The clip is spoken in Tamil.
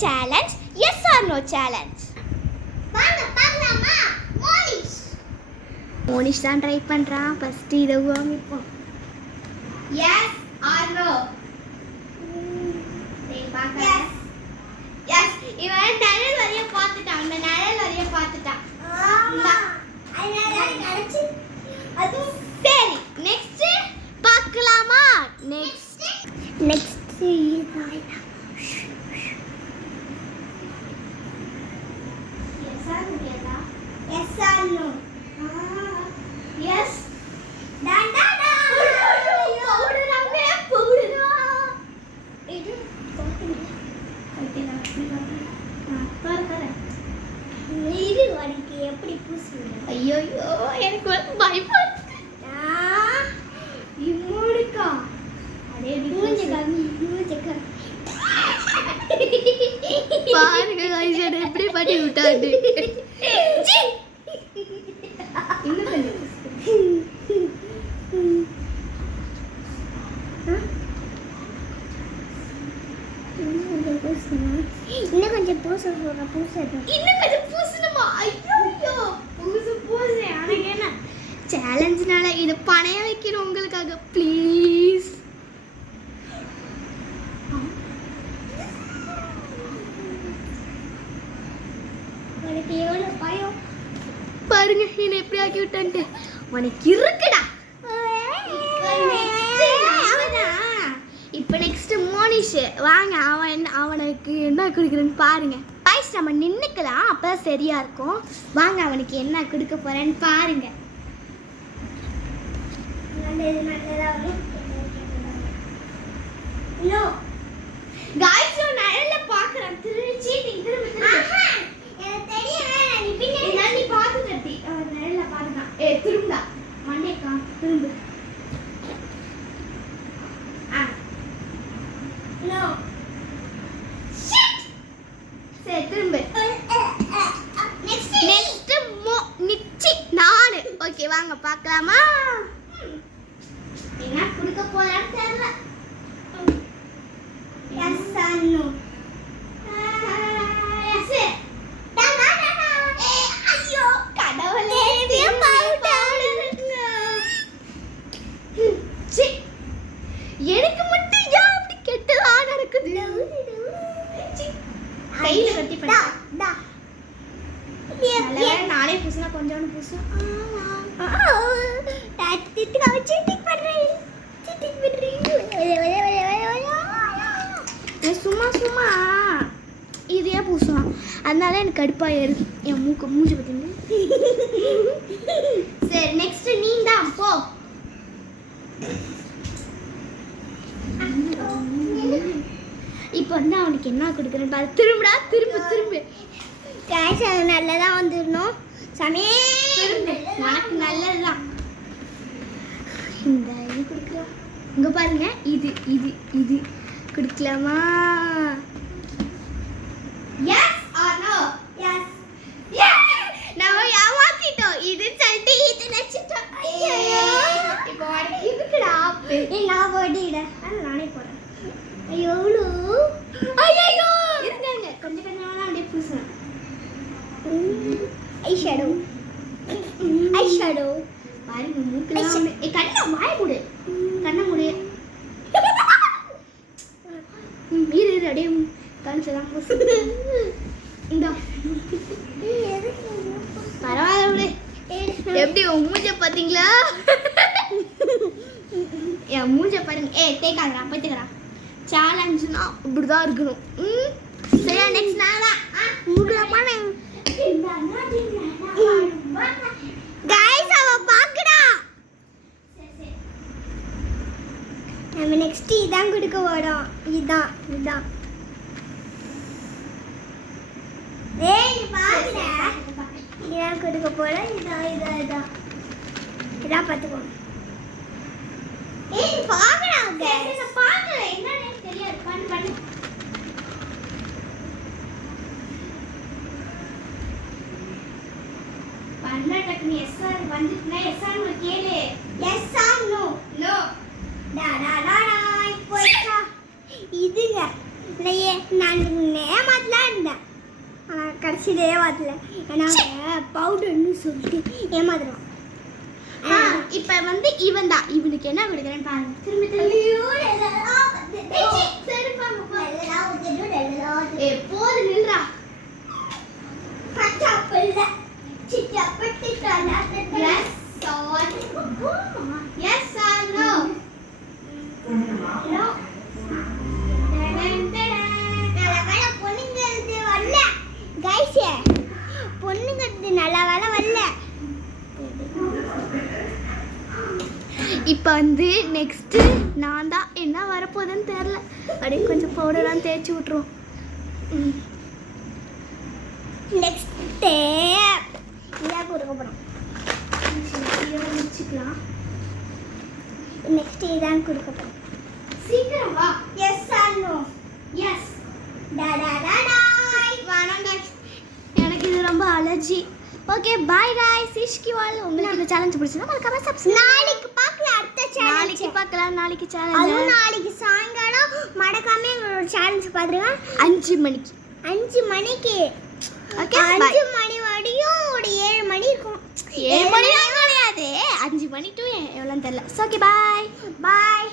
Challenge yes or no challenge. வாங்க பார்க்கலாமா? மோனிஷ் தான் ட்ரை பண்ணுறான். ஃபஸ்ட்டு இதை வாங்கிப்போம். Yes or no? Yes. Yes. இவன் நிழல் வரைய பார்த்துட்டான். அந்த நிழல் வரைய பார்த்துட்டான். சரி, நெக்ஸ்ட் பார்க்கலாமா? Next yes or no? Yes. டான் டான் எப்படி பூசுவீங்க? ஐயோ எனக்கு பயமா இருக்கு. இம்முடுக்கா அதே பாருங்க गाइस என்ன எப்படி பண்ணி விட்டாரு. இன்னும் கொஞ்சம் பூசணுமா? ஐயோ பூசு. எனக்கு என்ன சேலஞ்ச்னால இது பணைய வைக்கிறோம் உங்களுக்காக. ப்ளீஸ் உனக்கு எவ்வளவு பயம் பாருங்க என்ன எப்படி ஆக்கி விட்டான்ட்டு. உனக்கு இருக்குடா. இப்போ நெக்ஸ்ட் மோனிஷ் வாங்க. அவனுக்கு என்ன கொடுக்குறேன்னு பாருங்க. பாய்ஸ் நம்ம நின்றுக்கலாம், அப்போ சரியா இருக்கும். வாங்க அவனுக்கு என்ன கொடுக்க போறேன்னு பாருங்க. गाइस நான் நிழல்ல பார்க்கறேன். சீட்டிங் திரும்ப எனக்கு தெரியும். நீ பின்னாடி நீ பாத்துட்டடி. நிழல்ல பாருங்க. திரும்படா. மண்டேக்கா திரும்ப. No shit. சரி திரும்ப. நெக்ஸ்ட் நிச்சி நானு. ஓகே வாங்க பார்க்கலாமா? என்ன கொடுக்க போறான்னு தெரியல. Yes or no? எஸ். ஐயோ கடவுளே எனக்கு மட்டும் ஏன் அப்படி கெட்டதா நடக்குது? கையில கட்டி பண்ணா நானே பூசினா கொஞ்சோண்டு பூசும். சும்மா இதே பூசுவான். அதனால எனக்கு கடுப்பா ஏறுது. என் மூஞ்சி பார்த்தீங்க. சரி நெக்ஸ்ட் நீ தான் போ. இப்போ வந்து அவனுக்கு என்ன கொடுக்குறேன்னு பாரு. திரும்படா திரும்ப. கேஷ் அது நல்லதா வந்துடணும். சமையே உனக்கு நல்லதுதான். இந்த இது கொடுக்கலாம். இங்க பாருங்க. இது கொடுக்கலாமா? Yes or no? எஸ். நம்ம ஏமாத்திட்டோம். இது சொல்லிட்டு இது நச்சிட்டோம். ஐயோ இப்போ உனக்கு இருக்குடா. நான் போட்டிக்கிறேன். நானே போறேன். ஐயோ ஐயோ இருங்க கொஞ்சம் அப்படியே பூசுறேன். ஐஷேடோ பாருங்க மூக்குல கண்ணை வாய மூடு. கண்ணை மூடு. இரு அப்படியே கழுத்தெல்லாம் பூசு. இந்த பரவாயில்ல எப்படி உன் மூஞ்ச பாத்தீங்களா? என் மூஞ்ச பாருங்க. தேக்காதரா போய்த்துக்கிறா. சேலஞ்சுனா இப்படிதான் இருக்கணும். சரியா நெக்ஸ்ட் நாளா गाइस அவ பாக்குறா. நம்ம நெக்ஸ்ட் இதான் கொடுக்க போறோம். இதான் ஏய் நீ பாக்குற. இதான் கொடுக்க போறோம். இதான் பாத்துக்கோ. ஏய் நீ பாக்குறா. गाइस நான் பாக்கல. என்னன்னு தெரியாது. பண்ணு பண்ண டக்குனு எஸ்ஆர் வந்துட்டுனா எஸ்ஆர் நோ கேளு. Yes or no? நோ. போய்ச்சா இதுங்க நான் ஏமாத்தல கடைசியிலே வரல ஏன்னா பவுடர்னு சொல்லிட்டு ஏமாத்துறான். இப்போ வந்து இவன் தான். இவனுக்கு என்ன கொடுக்குறேன்னு பாருங்க. திரும்பி போது நில்றா. Yes or no? No. பொண்ணுங்கிறது நல்ல வேலை வரல. இப்போ வந்து நெக்ஸ்ட்டு நான் தான். என்ன வரப்போகுதுன்னு தெரில. அப்படியே கொஞ்சம் பவுடர்லாம் தேய்ச்சி விட்ருவோம். நெக்ஸ்ட்டு இதான் கொடுக்க போகிறோம். முடிச்சுக்கலாம். நெக்ஸ்ட்டு இதான் கொடுக்க போகிறோம். சீக்கிரம் வா. Yes or no? எஸ். டாடாடாடாய். வேணாம் guys. எனக்கு இது ரொம்ப அலர்ஜி. Okay bye guys. இஷ்கிவால் உங்களுக்கு இந்த சேலஞ்ச் பிடிச்சா மறக்காம சப்ஸ்கிரைப். நாளைக்கு பார்க்கலாம் அடுத்த சேலஞ்ச். நாளைக்கு பார்க்கலாம். நாளைக்கு சேலஞ்ச். அதுவும் நாளைக்கு சாயங்காலம் மறக்காம எங்களோட சேலஞ்ச் பாத்துருங்க. 5 மணிக்கு. 5 மணிக்கு. ஓகே 5 மணி வரையும் ஒரு 7 மணி இருக்கும். 7 மணி கிடையாது. 5 மணி டு எவ்வளோன்னு தெரியல. Okay bye. பாய்.